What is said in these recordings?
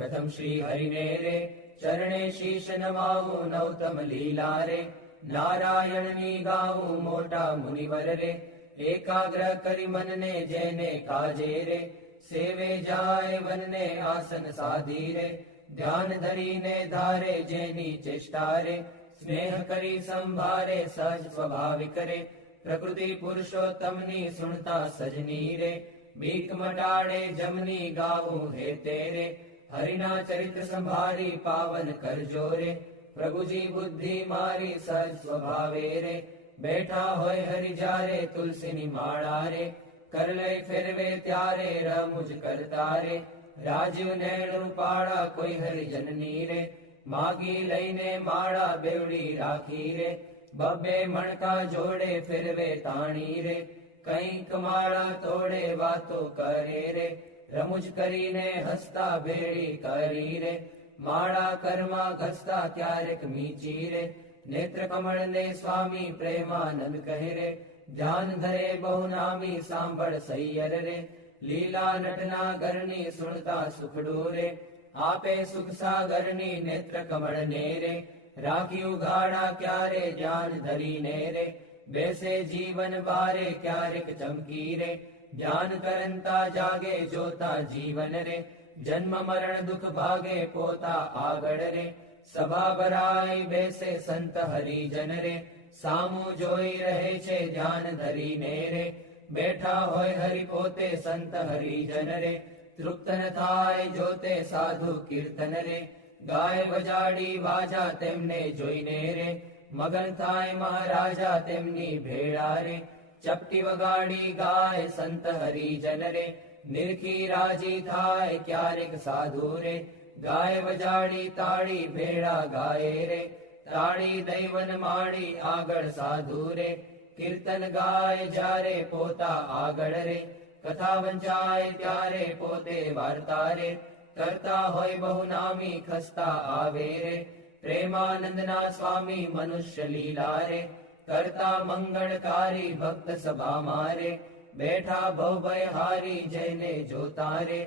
પ્રથમ શ્રી હરિને રે ચરણે શીશ નમાવું નવતમ લીલા રે નારાયણની ગાવું મોટા મુનિવર રે એકાગ્ર કરી મનને જેને કાજે રે સેવે જાય વનને આસન સાધી રે ધ્યાન ધરીને ધારે જેની ચેષ્ટા રે સ્નેહ કરી સંભારે સહજ સ્વભાવિક રે પ્રકૃતિ પુરુષોત્તમની સુણતા સજની રે બીક મટાડે જમની ગાવું હે તેરે હરિના ચરિત્ર સંભારી પાવન કરજો રે પ્રભુજી બુદ્ધિ મારી સહજ સ્વભાવે રે બેઠા હોય હરિ જ્યારે તુલસીની માળા રે કરલે ફેરવે ત્યારે રમુજ કરતા રે રાજીવ નેણું પાડા કોઈ હરિજનની રે માગી લઈને માળા બેવડી રાખી રે બબ્બે મણકા જોડે ફેરવે તાણી રે કંઈક માળા તોડે વાતો કરે રે રમુજ કરીને હસતા ભેળી કરી રે માળા કર્મા ઘસતા ક્યારેક મીચી રે નેત્ર કમળ ને સ્વામી પ્રેમાનંદ કહે રે ધ્યાન ધરે બહુ નામી સાંભળ સૈયર રે લીલા નટના ઘરની સુણતા સુખડું રે આપે સુખ સાગરની નેત્ર કમળ ને રે રાખ્યું ગાડા ક્યારે ધ્યાન ધરીને રે બેસે જીવન બારે ક્યારેક ચમકી રે ધ્યાન કરંતા જાગે જોતા જીવન રે જન્મ મરણ દુઃખ ભાગે પોતા આગળ રે સભા ભરાઈ બેસે સંત હરિજન રે સામું જોઈ રહે છે ધ્યાન ધરીને રે બેઠા હોય હરિ પોતે સંત હરિજન રે તૃપ્ત ન થાય જોતે સાધુ કીર્તન રે ગાય વજાડી વાજા તેમને જોઈને રે મગન થાય મહારાજા તેમની ભેળા રે ચપટી વગાડી ગાય સંત હરિજન રે નિરખી રાજી થાય ક્યારેક સાધુ રે ગાય વજાડી તાળી ભેળા ગાય રે તાળી દૈવન માળી આગળ સાધુ રે કીર્તન ગાય જ્યારે પોતા આગળ રે કથા વંચાય ત્યારે પોતે વાર્તા રે કરતા હોય બહુ નામી ખસ્તા આવે રે પ્રેમાનંદના સ્વામી મનુષ્ય લીલા રે કરતા મંગળકારી ભક્ત સભા મારે બેઠા ભવભય હારી જઈને જોતા રે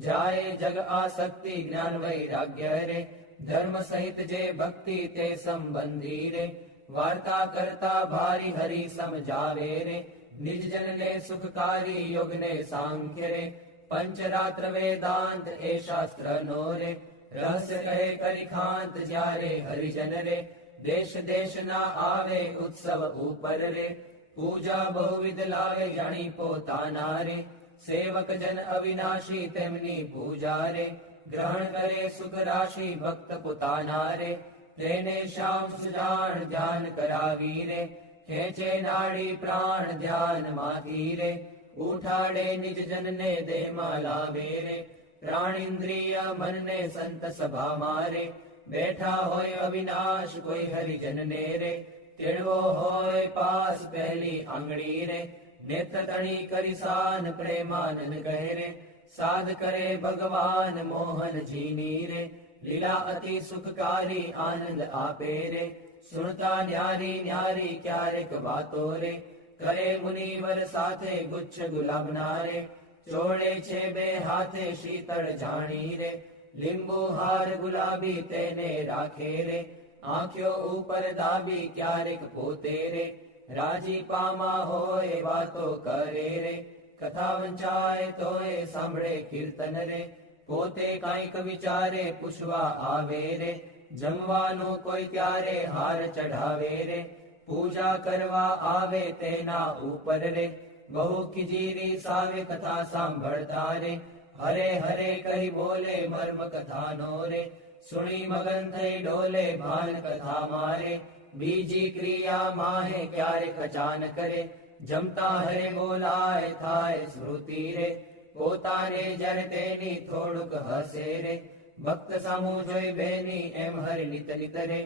જાય જગ આસક્તિ જ્ઞાન વૈરાગ્ય રે ધર્મ સહિત જે ભક્તિ તે સંબંધી રે વાર્તા કરતા ભારી હરી સમજાવે રે નિજ જનને સુખકારી યોગને સાંખ્ય રે પંચરાત્ર વેદાંત એ શાસ્ત્ર નો રે રહસ્ય કહે કરિખાંત જ્યારે હરિજન રે દેશ દેશના આવે ઉત્સવ ઉપર રે પૂજા બહુવિધ લાવે જાણી પોતાના રે સેવક જન અવિનાશી તેમની પૂજા રે ગ્રહણ કરે સુખ રાશિ ભક્ત પોતાના રે તેને શ્યામ સુજાણ ધ્યાન કરાવી રે ખેંચે નાડી પ્રાણ ધ્યાન માંથી રે ઉઠાડે નિજ જનને દેહમાં લાવે રે પ્રાણિન્દ્રિય મનને સંત સભા મારે બેઠા હોય અવિનાશ કોઈ હરિજનને રે તેડવો હોય પાસ પહેલી આંગળી રે નેત્ર તણી કરી સાન પ્રેમાનંદ કહે રે સાધ કરે ભગવાન મોહનજીની રે લીલા અતિ સુખકારી આનંદ આપે રે સુણતા ન્યારી ન્યારી ક્યારેક વાતો રે કરે મુનિવર સાથે ગુચ્છ ગુલાબના રે ચોળે છે બે હાથે શીતળ જાણી રે લીંબુ હાર ગુલાબી તેને રાખે રે આંખ્યો ઉપર દાબી ક્યારેક પોતે રે રાજી પામા હોય વાતો કરે રે કથા વંચાય તોય સાંભળે કીર્તન રે પોતે કાંઈક વિચારે પૂછવા આવે રે જમવાનું કોઈ ત્યારે હાર ચઢાવે રે પૂજા કરવા આવે તેના ઉપર રે બહુ ખીજીરી સાવે કથા સાંભળતા રે હરે હરે કહી બોલે મર્મ કથાનો રે સુણી મગન થઈ ડોલે ભાન કથા મારે બીજી ક્રિયા માહે ક્યારેક અચાનક રે જમતા હરે બોલાય થાય સ્મૃતિ રે પોતાને જ્યારે તેની થોડુંક હસે રે ભક્ત સામું જોઈ બેની એમ હરિ નિત નિત રે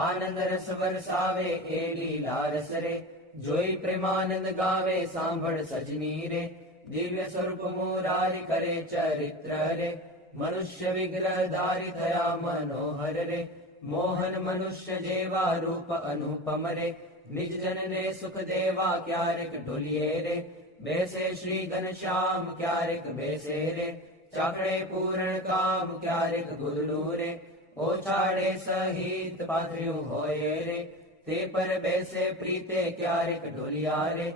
આનંદ રસ વરસાવે એ લીલા રસ રે જોઈ પ્રેમાનંદ ગાવે સાંભળ સજની રે દિવ્ય સ્વરૂપ મુરારી કરે ચરિત્ર રે મનુષ્ય વિગ્રહ ધારી થયા મનોહર રે મોહન મનુષ્ય જેવા રૂપ અનુપમ રે નિજ જનને સુખ દેવા ક્યારેક ઢોલીએ રે બેસે શ્રી ઘનશ્યામ ક્યારેક બેસે રે ચાકડે પૂરણ કામ ક્યારેક ગુદડું રે, ઓછાડે સહિત પાથર્યું હોય રે, તે પર બેસે પ્રીતે ક્યારેક ઢોલિયા રે,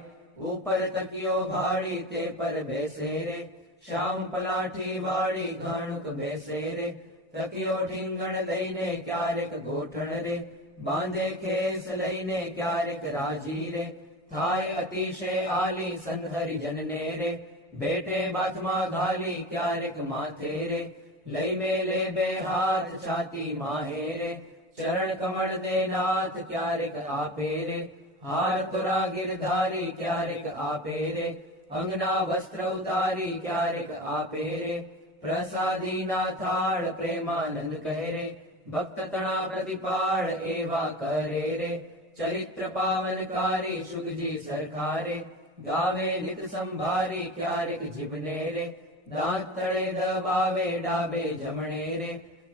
ઉપર તકિયો ભાડી તે પર બેસે રે, શ્યામ પલાઠી વાળી ઘાણુક બેસે રે, તકિયો ઠીંગણ દઈને ક્યારેક ગોઠણ રે, બાંધે ખેસ લઈને ક્યારેક રાજી રે, થાય અતિશય આલી સંહરી જનને રે, બેઠે બાથમાં ઘાલી ક્યારેક માથે રે, લઈ મેલે બે હાથ છાતી માહે રે, ચરણ કમળ દે નાથ ક્યારેક આપે રે, હાર તોરા ગિરધારી ક્યારેક આપે રે, અંગના વસ્ત્ર ઉતારી ક્યારેક આપે રે, પ્રસાદીના થાળ પ્રેમાનંદ કહે રે, ભક્ત તણા પ્રતિપાળ એવા કરે રે, ચરિત્ર પાવનકારી શુગજી સરખારે, ગાવે નિત સંભારી ક્યારેક જીભને રે, દાંત તળે દબાવે ડાબે જમણે રે,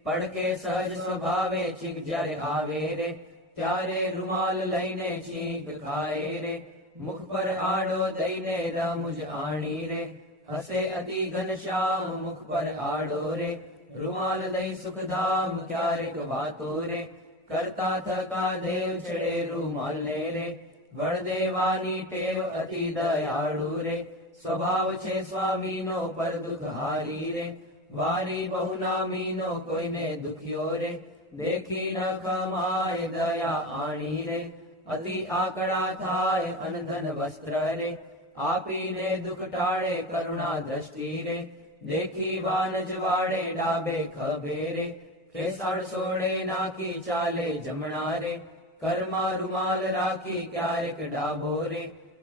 પડકે સહજ સ્વભાવે છીંક જ્યારે આવે રે, ત્યારે રૂમાલ લઈને છીંક ખાય રે, મુખ પર આડો દઈને રમુજ આણી રે, હસે અતિ ઘનશ્યામ મુખ પર આડો રે, રૂમાલ દઈ સુખધામ ક્યારેક વાતો રે, કરતા થકા દેવ છેડે રૂમાલ ને રે, વળદેવાની ટેવ અતિ દયાળુ રે, સ્વભાવ છે સ્વામીનો પર દુઃખ હારી રે, વારી બહુ નામીનો કોઈને દુખ્યો રે, દેખી ન ખમાય દયા આણી રે, અતિ આકડા થાય અનધન વસ્ત્ર રે, આપીને દુઃખ ટાળે કરુણા દ્રષ્ટિ રે, દેખી વાનજ વાડે ડાબે ખભે રે, ખેસાડ સોડે નાખી ચાલે જમણા રે, કરમાં રૂમાલ રાખી ક્યારેક ડાબો રે,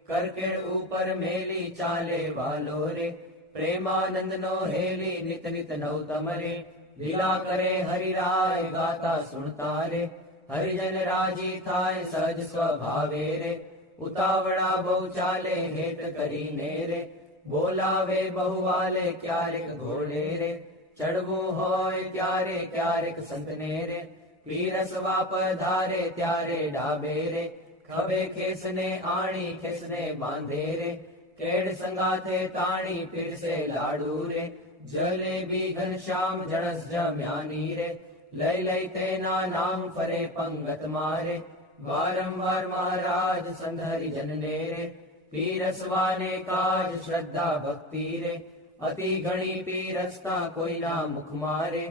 કરકેડ ઉપર મેલી ચાલે વાલો રે, પ્રેમાનંદ નો હેલી નિત નિત નવતમ રે, લીલા કરે હરિરાય ગાતા સુણતા રે, હરિજન રાજી થાય સહજ સ્વભાવે રે, ઉતાવળા બહુ ચાલે હેત કરીને રે, બોલાવે બહુ વાલે ક્યારેક ઘોડે રે, ચડવું હોય ત્યારે ક્યારેક સંતને રે, પીરસવા પધારે ત્યારે ડાબે રે, ખભે ખેસને આણી ખેસને બાંધે રે, કેડ સંગાથે તાણી પીરસે લાડુ રે, જલેબી ઘનશ્યામ જણસ જમ્યાની રે, લઈ લઈ તેના નામ ફરે પંગત મારે, વારંવાર મહારાજ સંધરી જનને રે, પીરસવાને કાજ શ્રદ્ધા ભક્તિ રે, અતિ ઘણી પીરસતા કોઈના મુખ મારે,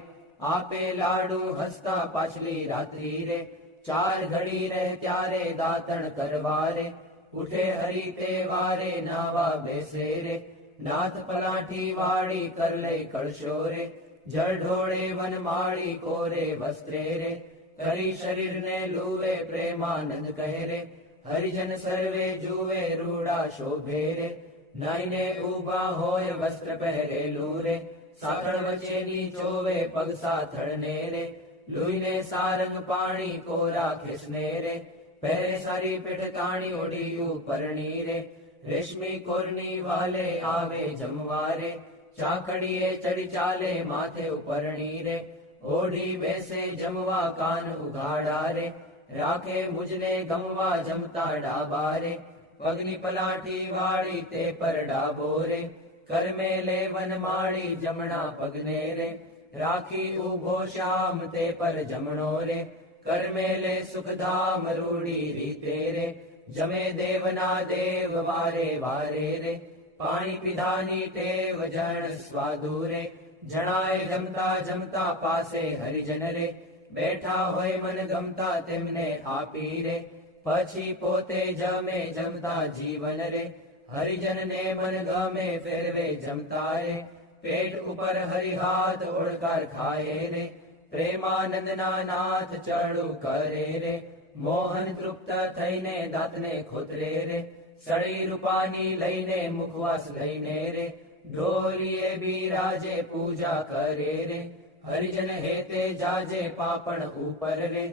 આપે લાડુ હસતા પાછલી રાત્રિ રે, ચાર ઘડી રહે ત્યારે દાતણ કરવા રે, ઉઠે હરી તે વારે નાવા બેસે રે, નાથ પલાઠી વાળી કર લઈ કળશો રે, જળ ઢોળે વનમાળી કોરે વસ્ત્રે રે, કરી શરીરને લૂવે પ્રેમાનંદ કહે રે, હરિજન સર્વે જુવે રૂડા શોભે રે, નાઈને ઊભા હોય વસ્ત્ર પહેરેલું રે, સાંકળ વચ્ચેની ચોવે પગ સાથળને રે, લુઈને સારંગ પાણી કોરા ખેસને રે, પહેરે સારી પેઠ તાણી ઓઢિયું પરણી રે, રેશમી કોરની વાલે આવે જમવા રે, ચાકડીએ ચડી ચાલે માથે ઉપરણી રે, ઓઢી બેસે જમવા કાન ઉઘાડા રે, રાખે મુજને ગમવા જમતા ડાબા રે, પગની પલાઠી વાળી તે પર ડાબો રે, કરમે લે વનમાળી જમણા પગને રે, રાખી ઉભો શ્યામ તે પર જમણો રે, કરમે લે સુખધામ રૂડી રીતે રે, જમે દેવના દેવ વારે વારે રે, પાણી પીધાની ટેવ જણ સ્વાદુ રે, જણાય જમતા જમતા પાસે હરિજન રે, બેઠા હોય મન ગમતા તેમને આપી રે, પછી પોતે જમે જમતા જીવન રે, હરિજનને મન ગમે ફેરવે જમતા રે, પેટ ઉપર હરિહાથ ઓળકાર ખાય રે, પ્રેમાનંદના નાથ ચડું કરે રે, મોહન તૃપ્ત થઈને દાંતને ખોતરે રે, સળી રૂપાની લઈને મુખવાસ લઈને રે, ઢોલીએ બિરાજે પૂજા કરે રે, હરિજન હેતે જાજે પાપણ ઉપર રે,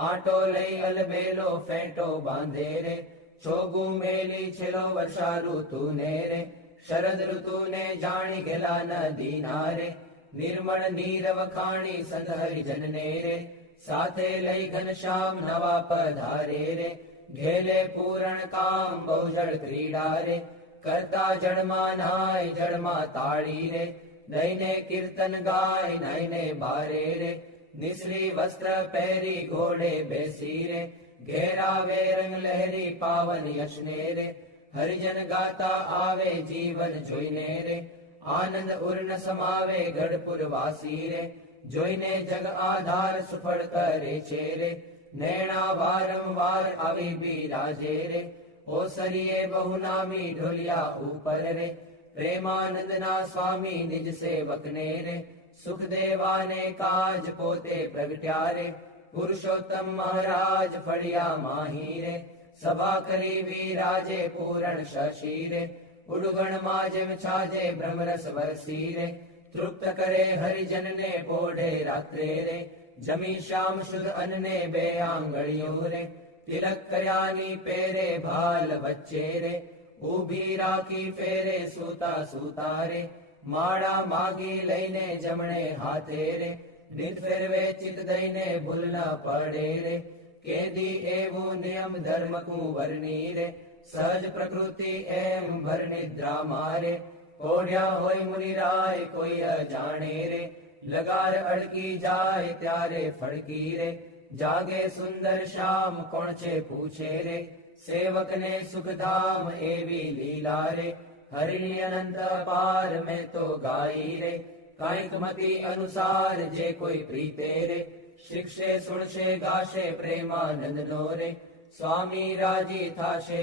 આટો લઈ અલબેલો ફેંટો બાંધે રે, ચોગું મેલી છેલ્લો વર્ષા ઋતુને રે, શરદ ઋતુને જાણી ગેલા નદીના રે, નિર્મળ નીર વખાણી સંત હરિજનને રે, સાથે લઈ ઘનશ્યામ નવા પધારે રે, ઘેલે પૂરણ કામ બહુ જળ ક્રીડા રે, કરતા જળમાં નાય જળમાં તાળી રે, લઈને કીર્તન ગાય નાઈને બારે રે, નિસરી વસ્ત્ર પહેરી ઘોડે બેસી રે, ઘેરાવે રંગ લહેરી પાવન યશને રે, હરિજન ગાતા આવે જીવન જોઈને રે, આનંદ ઉર્ન સમાવે ગઢપુર વાસી રે, જોઈને જગ આધાર સુફળ કરે છે રે, નૈણા વારંવાર આવી બિરાજે રે, ઓસરીએ બહુ નામી ઢોલિયા ઉપર રે, પ્રેમાનંદના સ્વામી નિજ સેવકને રે, સુખ દેવાને કાજ પોતે પ્રગટ્યા રે, પુરુષોત્તમ મહારાજ ફળિયા માહી રે, સભા કરી વિરાજે પૂરણ શશી રે, ઉડુગણમાં જેમ છાજે બ્રહ્મરસ વરસી રે, તૃપ્ત કરે હરિજનને પોઢે રાત્રે રે, જમી શ્યામ શુદ્ધ અન્ને બે આંગળીઓ રે, તિલક કર્યાની પેરે ભાલ વચ્ચે રે, ઊભી રાખી ફેરે સૂતા સૂતા રે, માળા માગી લઈને જમણે હાથે રે, નિત ફેરવે ચિત દઈને ભૂલ ન પડે રે, કેદી એવું નિયમ ધર્મ કુંવરની રે, સહજ પ્રકૃતિ એમ ભર નિદ્રા મારે, ઓઢ્યા હોય મુનિરાય કોઈ અજાણે રે, લગાર અડકી જાય ત્યારે ફડકી રે, જાગે સુંદર શ્યામ કોણ છે પૂછે રે, સેવકને સુખધામ એવી લીલા રે, હરિની અનંત પાર મેં તો ગાઈ રે, કાંઈક મતિ અનુસાર જે કોઈ પ્રીતે રે, શિક્ષે સુણશે ગાશે પ્રેમાનંદ નો રે, સ્વામી રાજી થાશે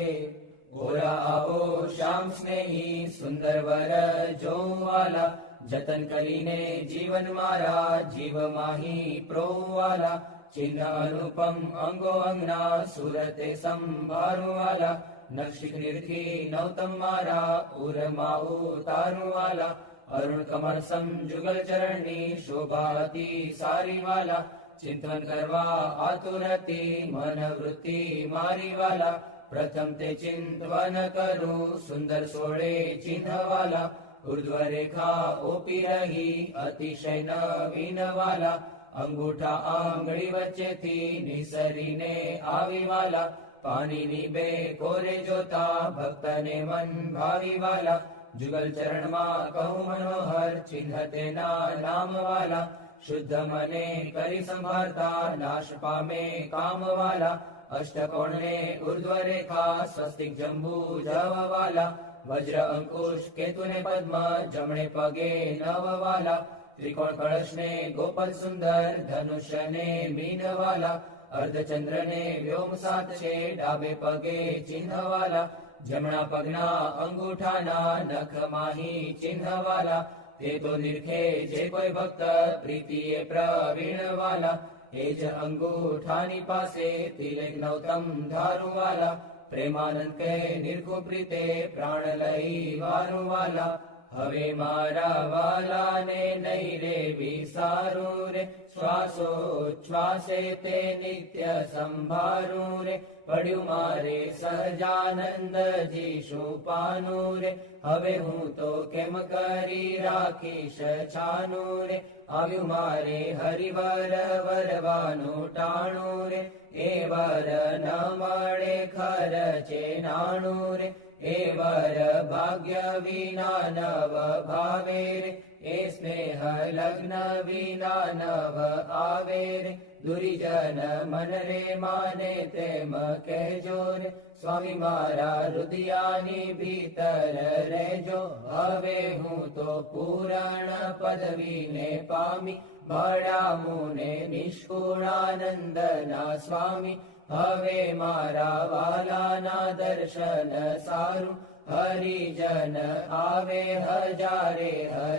ગોરા આવો શ્યામ સ્નેહી સુંદર વર જોવાલા, જતન કરીને જીવન મારા જીવ માહી પ્રોવાલા, ચિહ્ન અનુપમ અંગો અંગના સુરતે સંભાળવાલા, નક્ષિક નિરખી નવતમ મારા ઉરમાં ઉતારવાલા, અરુણ કમળ સમ જુગલ ચરણની શોભાતી સારી વાલા, ચિંતન કરવા આતુરતી મન વૃત્તિ મારી વાલા, પ્રથમ તે ચિંતવન કરું સુંદર સોળે ચિહ્નવાલા, ઉર્ધ્વ રેખા ઓપી રહી અતિશય નવીન વાલા, અંગૂઠા આંગળી વચ્ચેથી નિસરીને આવી વાલા, પાણીની બે કોરે જોતા ભક્તને મન ભાવી વાલા, જુગલ ચરણમાં કહું મનોહર ચિહ્ન તેના નામ વાલા, શુદ્ધ મને કરી સંભાળતા નાશ પામે કામ વાલા, અષ્ટકોણને ઉર્ધ્વ રેખા સ્વસ્તિક જંબુ જવાલા, વજ્ર અંકુશ કેતુને પદ્મ જમણે પગે નવવાલા, ત્રિકોણ કળશને ગોપલ સુંદર ધનુષ્યને મીનવાલા, અર્ધચંદ્રને વ્યોમ સાત છે ડાબે પગે ચિહ્નવાલા, જમણા પગના અંગૂઠાના નખ માહી ચિહ્નવાલા, તે તો નિરખે જે કોઈ ભક્ત પ્રીતિએ પ્રવીણવાલા, એ જ અંગૂઠાની પાસે તિલક નવતમ ધારુવાલા, પ્રેમાનંદ કહે નિર્ખુ પ્રીતે પ્રાણ લઈ વારુવાલા, હવે મારા વાલાને નહીં રે વિસારું રે, શ્વાસોચ્છ્વાસે તે નિત્ય સંભારું રે, પડ્યું મારે સહજાનંદજી શું પાનું રે, હવે હું તો કેમ કરી રાખીશ છાનું રે, આવ્યું મારે હરિવર વરવાનું ટાણું રે, એ વર ન મળે ખર્ચે નાણું રે, એ વર ભાગ્ય વિના નવ ભાવે રે, એ સ્નેહ લગ્ન વિના નવ આવે રે, દુરીજન મન રે માને તેમ કહેજો રે, સ્વામી મારા હૃદયાની ભીતર રહેજો, હવે હું તો પૂરણ પદવીને પામી, મળ્યા મુને નિષ્કુળાનંદના સ્વામી, હવે મારા વાલાના દર્શન સારું, હરિજન આવે હજારે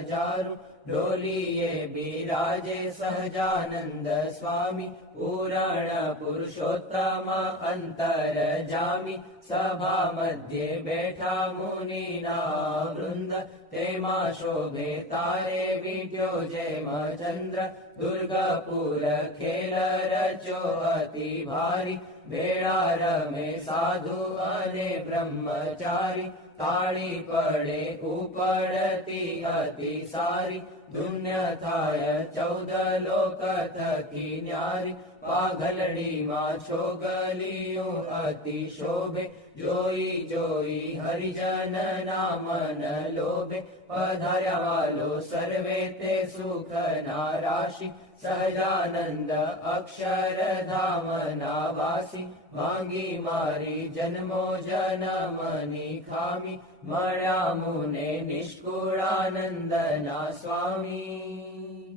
હજારું, ડોલીએ બિરાજે સહજાનંદ સ્વામી, પૂરણ પુરુષોત્તમ અંતર જામી, સભા મધ્યે બેઠા મુનિના વૃંદ, તેમાં શોભે તારે વીટ્યો જેમ ચંદ્ર, દુર્ગાપુર ખેલ રચ્યો અતિ ભારી, વેળા રમે સાધુ અને બ્રહ્મચારી, તાળી પડે ઉપડતી અતિ સારી, ધુન્ય થાય 14 લોક થકી ન્યારી, પાઘલડીમાં છોગલિયું અતિ શોભે, જોઈ જોઈ હરિજન ના મન લોભે. પધાર્યા વાલો સર્વે તે સુખ ના રાશિ, સહજાનંદ અક્ષરધામ ના વાસી. માંગી મારી જન્મો જન્મની ખામી, મળ્યા મુને નિષ્કુળાનંદ ના સ્વામી.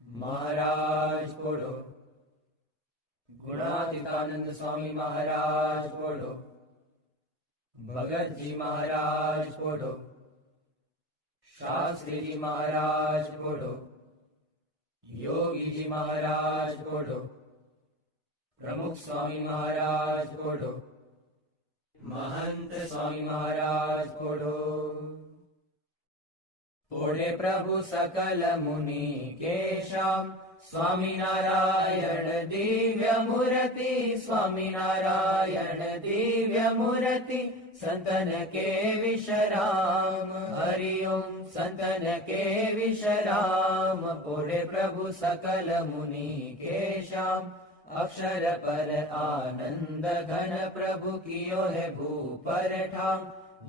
મહારાજ બોલો. ગુણાતીતાનંદ સ્વામી મહારાજ બોલો. ભગતજી મહારાજ બોલો. શાસ્ત્રીજી મહારાજ બોલો. યોગીજી મહારાજ બોલો. પ્રમુખ સ્વામી મહારાજ બોલો. મહંત સ્વામી મહારાજ બોલો. બોલે પ્રભુ સકલ મુનિ કેશામ, સ્વામિનારાયણ દિવ્ય મૂર્તિ, સ્વામિનારાયણ દિવ્ય મૂર્તિ. સંતન કે વિશ્રામ, હરિ ઓમ સંતન કે વિશ્રામ. બોલે પ્રભુ સકલ મુનિ કેશામ, અક્ષર પર આનંદ ઘન પ્રભુ કિયો હે ભૂપર ઠામ.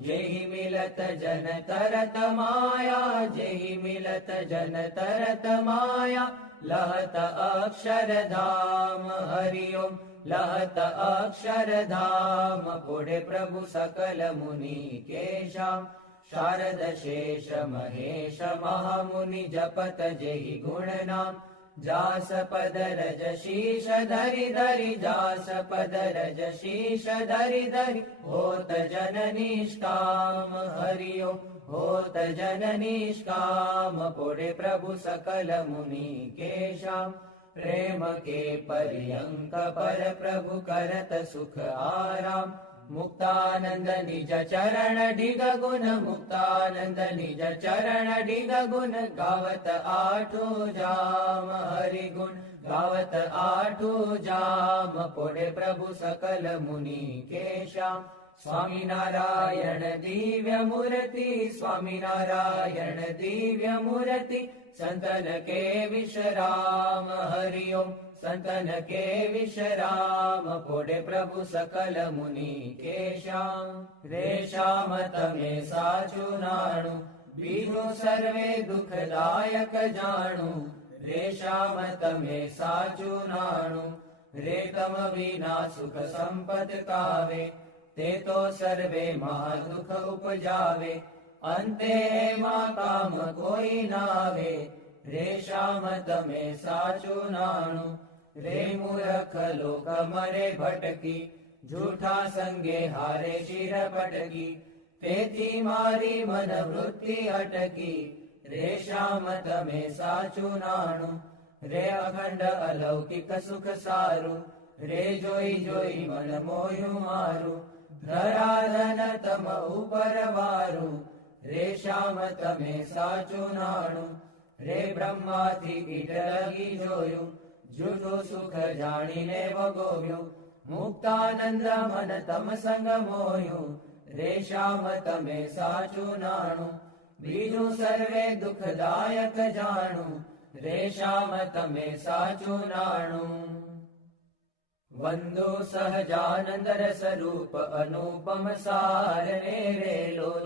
જેહી મિલત જન તરત માયા, જેહી મિલત જન તરત માયા. લહત અક્ષરધામ, હરિ ઓમ લહત અક્ષરધામ. બોલે પ્રભુ સકલ મુનિ કેશામ, શારદ શેષ મહેશ મહામુનિ જપત જેહી ગુણ નામ. જાસ પદ રજ શીશ ધરી ધરી, જાસ પદ રજ શીશ ધરી ધરી. હોત જન નિષ્કામ, હરિ ઓમ હોત જન નિષ્કામ. બોલે પ્રભુ સકલ મુનિ કેશામ, પ્રેમ કે પર્યંક પર પ્રભુ કરત સુખ આરામ. મુક્તાનંદ નિજ ચરણ ઢીગ ગુણ, મુક્તાનંદ નિજ ચરણ ઢીગ ગુણ. ગાવત આઠું જામ, હરિ ગુણ ગાવત આઠું જામ. બોલે પ્રભુ સકલ મુનિ કેશામ, સ્વામિનારાયણ દિવ્ય મૂર્તિ, સ્વામિનારાયણ દિવ્ય મૂર્તિ. સંતન કે વિશ્રામ, હરિ ઓમ સંતન કે વિશ્રામ. બોલે પ્રભુ સકલ મુનિ કેશામ, રેશામ તમે સાચું નાણું, બીજું સર્વે દુઃખદાયક જાણું. રેશામ તમે સાચું નાણું, રેતમ વિના સુખ સંપત કાવે. તે તો સર્વે મહા દુઃખ ઉપજાવે, અંતે એમાં કામ કોઈ નાવે. રેશામ તમે સાચું નાણું, રે મૂરખ લોક મરે ભટકી. જૂઠા સંગે હારે શિર પટકી, તેથી મારી મન વૃત્તિ અટકી. રેશામ તમે સાચું નાણું, રે અખંડ અલૌકિક સુખ સારું. રે જોઈ જોઈ મન મોયું મારું, ધરાધન તમ ઉપર વારું. રેશામ તમે સાચું નાણું, રે બ્રહ્માથી કીટ લગી જોયું. જૂઠું સુખ જાણીને ભોગવ્યું, મુક્તાનંદ મન તમ સંગ મોયું. રેશામ તમે સાચું નાણું, બીજું સર્વે દુઃખદાયક જાણું. રેશામ તમે સાચું નાણું. વંદો સહજાનંદ સ્વરૂપ અનુપમ સાર ને રે લોલ.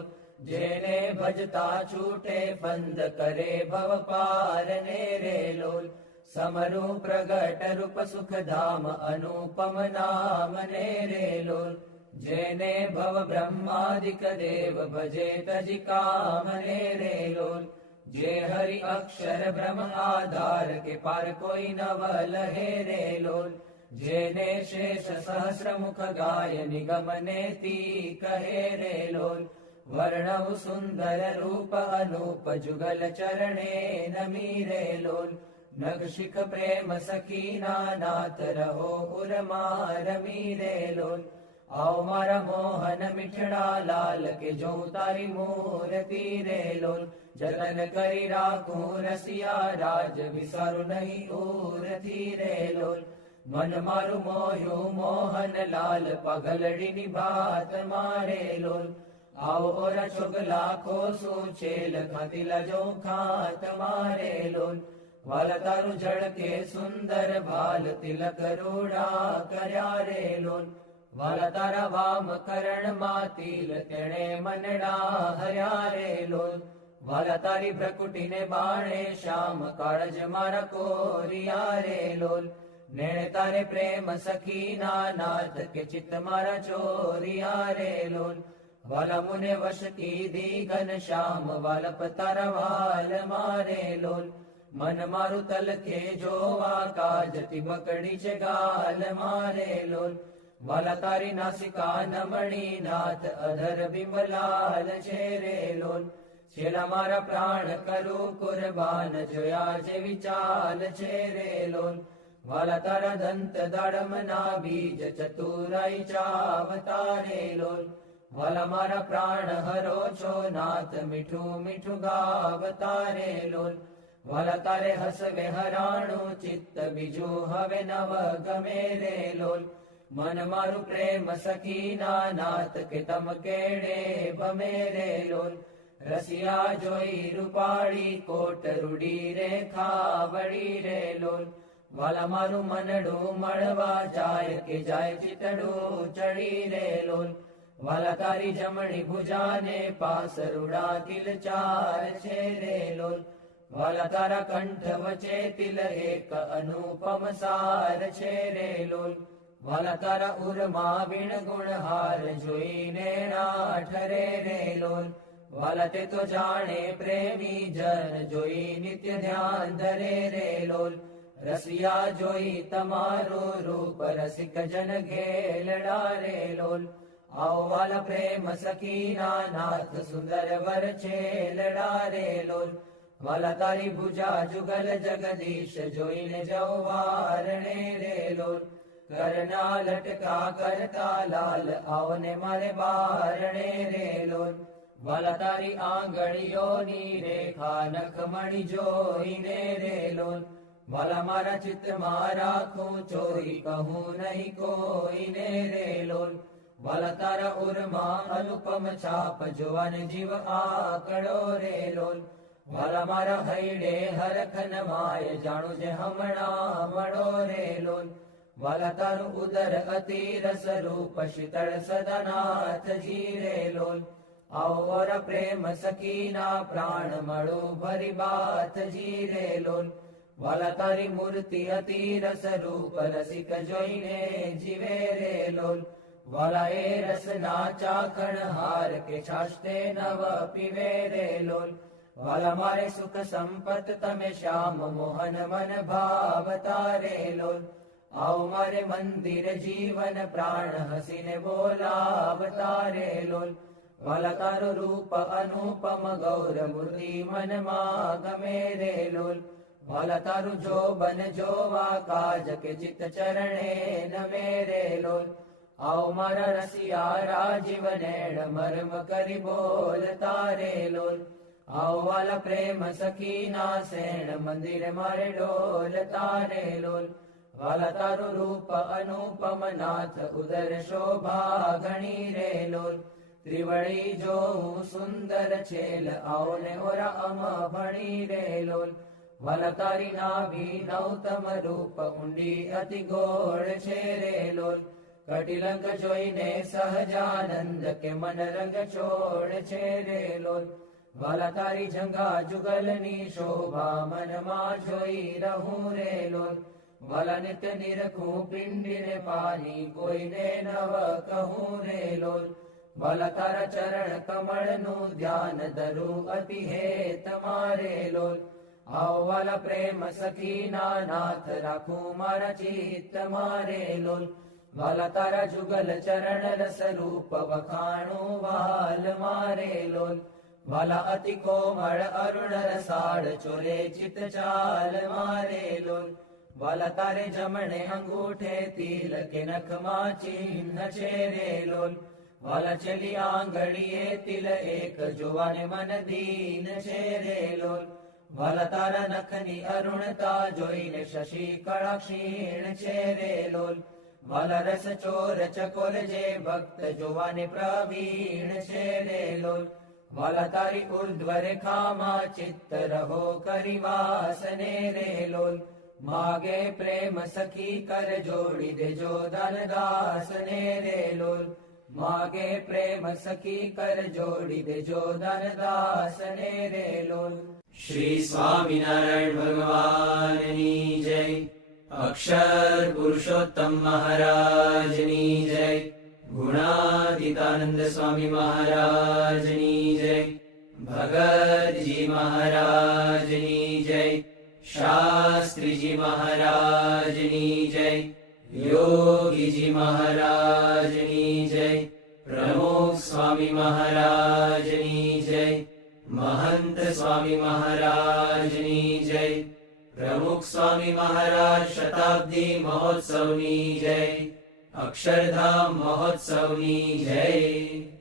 જેને ભજતા છૂટે ફંદ કરે ભવ પાર ને રે લોલ. સમરૂ પ્રગટ રૂપ સુખધામ અનુપમ નામ ને રે લોલ. જેને ભવ બ્રહ્માદિક દેવ ભજે તજી કામ ને રે લોલ. જે હરિ અક્ષર બ્રહ્મ આધાર કે પાર કોઈ નવ લહે રે લોલ. જેને શેષ સહસ્ર મુખ ગાય નિગમ નેતિ કહે રે લોલ. વર્ણવ સુંદર રૂપ અનુપ જુગલ ચરણે નમી રે લોલ. નગશિખ પ્રેમ સખીના નાથ રહો ઉર્મા રમી રે લોલ. આવ મારા મોહન મીઠડા લાલ કે જો તારી મૂર્તિ રે લોલ. જતન કરી રાખું રસિયા રાજ વિસારું નહીં ઉરથી રે લોલ. મન મારું મોયું મોહન લાલ પગલડીની ભાત મારે લોલ. આવો ઓરા છોગ લાખો શું છેલ ખાતી લજો ખાત મારે લોલ. વાલ તારું ઝળકે સુંદર ભાલ તિલક રૂડા કર્યા રે લોલ. વાલ તારા વામ કરણમાં તિલ તેણે મનડા હર્યા રે લોલ. વાલ તારી પ્રકૃતિને બાણે શ્યામ કાળજ મારા કોરિયા રે લોલ. નેણ તારે પ્રેમ સખીના નાથ કે ચિત્ત મારા ચોરિયા રે લોલ. વાલા મુને વશ કીધી ઘન શ્યામ વાલપ તારા વાલ મારે લોલ. મન મારું તલકે જોવા કાજતી બકડી છે ગાલ મારે લોલ. વાલા તારી નાસિકા નમણી નાથ અધર બિંબલાલ છે રે લોલ. છેલ્લા મારા પ્રાણ કરું કુરબાન જોયા છે વિચાલ છે રે લોલ. વાલા તારા દંત દાડમના બીજ ચતુરાઈ ચાવતા રે લોલ. વાલા મારા પ્રાણ હરો છો નાથ મીઠું મીઠું ગાવતા રે લોલ. વાલા તારે હસવે હરાણું ચિત્ત બીજું હવે નવ ગમે રે લોલ. મન મારું પ્રેમ સખીના નાથ કે તમ કેડે ભમે રે લોલ. રસિયા જોઈ રૂપાળી કોટ રૂડી રે ખાવડી રે લોલ. વાલા મારું મનડું મળવા જાય કે જાય ચિતડું ચડી રે લોલ. વાલા તારી જમણી ભુજાને પાસ રૂડા તિલ ચાર છે રે લોલ. વાલા તારા કંઠ વચ્ચે તિલ એક અનુપમ સાર છે રે લોલ. વાલા તારા ઉરમાં વીણ ગુણહાર જોઈને ઠરે રે લોલ. વાલા તે તો જાણે પ્રેમી જન જોઈ નિત્ય ધ્યાન ધરે રે લોલ. રસિયા જોઈ તમારું રૂપ રસિક જન ઘેલડા રે લોલ. આવો વાલા પ્રેમ સખીના નાથ સુંદર વર છેલડા રે લોલ. વાલા તારી ભુજા જુગલ જગદીશ જોઈને જવારણે રે લોલ. કરના લટકા કરતા લાલ આવને મારે બારણે રે લોલ. વાલા તારી આંગળીઓની રેખા નખમણી જોઈને રે લોલ. વાલા મારા ચિત્તમાં રાખું ચોરી કહું નહીં કોઈને રે લોલ. વાલા તારા ઉરમાં અનુપમ છાપ જોવાને જીવ આકડો રે લોલ. વાલા મારા હૈડે હરખન માય જાણું જે હમણાં મળો રે લોલ. વાલા તારું ઉદર અતિ રસ રૂપ શીતળ સદનાથ જી રે લોલ. આવો વર પ્રેમ સખીના પ્રાણ મળો ભરી બાથ જી રે લોલ. વાલા તારી મૂર્તિ અતિ રસ રૂપ રસિક જોઈને જીવે રે લોલ. વાલા એ રસના ચાખણ હાર કે છાશતે નવ પીવે રે લોલ. વાલા મારે સુખ સંપત તમે શ્યામ મોહન મન ભાવતા રે લોલ. આવો મારે મંદિર જીવન પ્રાણ હસીને બોલાવતા રે લોલ. વાલા તારું રૂપ અનુપમ ગૌર મૂર્તિ મનમાં ગમે રે લોલ. વાલા તારું જોબન જોવા કાજ કે ચિત્ત ચરણે નમે રે લોલ. આવો મારા રસિયા રાજીવ નેણ મર્મ કરી બોલતા રે લોલ. આવો વાલા પ્રેમ સખીના સેણ મંદિર મારે ડોલતા રે લોલ. વાલા તારું રૂપ અનુપમ નાથ ઉદર શોભા ઘણી રે લોલ. ત્રિવળી જોઉં સુંદર છેલ આવો ને ઓરા અમ ભણી રે લોલ. વાલા તારી નાભી નૌતમ રૂપ ઊંડી અતિ ગોળ છે રે લોલ. કટિલંક જોઈને સહજાનંદ કે મન રંગ છોડ છે રે લોલ. વાલા તારી જંગા જુગલની શોભા મનમાં જોઈ રહું રે લોલ. વાલા નિત્ય નિરખું પિંડીને પાની કોઈને નવ કહું રે લોલ. વાલા તારા ચરણ કમળનું ધ્યાન ધરું અતિ હે તમારે લોલ. આવો વાલા પ્રેમ સખીના નાથ રાખું મારા ચિત્ત મારે લોલ. વાલા તારા જુગલ ચરણ રસ રૂપ વખાણું વાલ મારે લોલ. વાલા અતિ કોમળ અરુણ રસાળ ચોરે ચિત ચાલ મારે લોલ. વાલા તારે જમણે અંગૂઠે તિલ કે નખમાં ચિહ્ન છે રે લોલ. વાલા ચલી આંગળીએ તિલ એક જોવાને મન દીન છે રે લોલ. વાલા તારા નખની અરુણતા જોઈને શશી કળા ક્ષીણ છે રે લોલ. વાલા રસ ચોર ચકોર જે ભક્ત જોવાને પ્રવીણ છે રે લોલ. વાલા તારી ઉર્ધ્વ રેખામાં ચિત્ત રહો કરી વાસને રે લોલ માગે પ્રેમ સખી કર જોડી દેજો ધનદાસને રે લોલ માગે પ્રેમ સખી કર જોડી દેજો ધનદાસને રે લોલ શ્રી સ્વામિનારાયણ ભગવાનની જય અક્ષર પુરુષોત્તમ મહારાજની જય ગુણાતીતાનંદ સ્વામી મહારાજની જય ભગતજી મહારાજની જય શાસ્ત્રીજી મહારાજની જય યોગીજી મહારાજની જય પ્રમુખ સ્વામી મહારાજની જય महंत स्वामी महाराजनी जय प्रमुख स्वामी महाराज शताब्दी महोत्सवनी जय अक्षरधाम महोत्सवनी जय।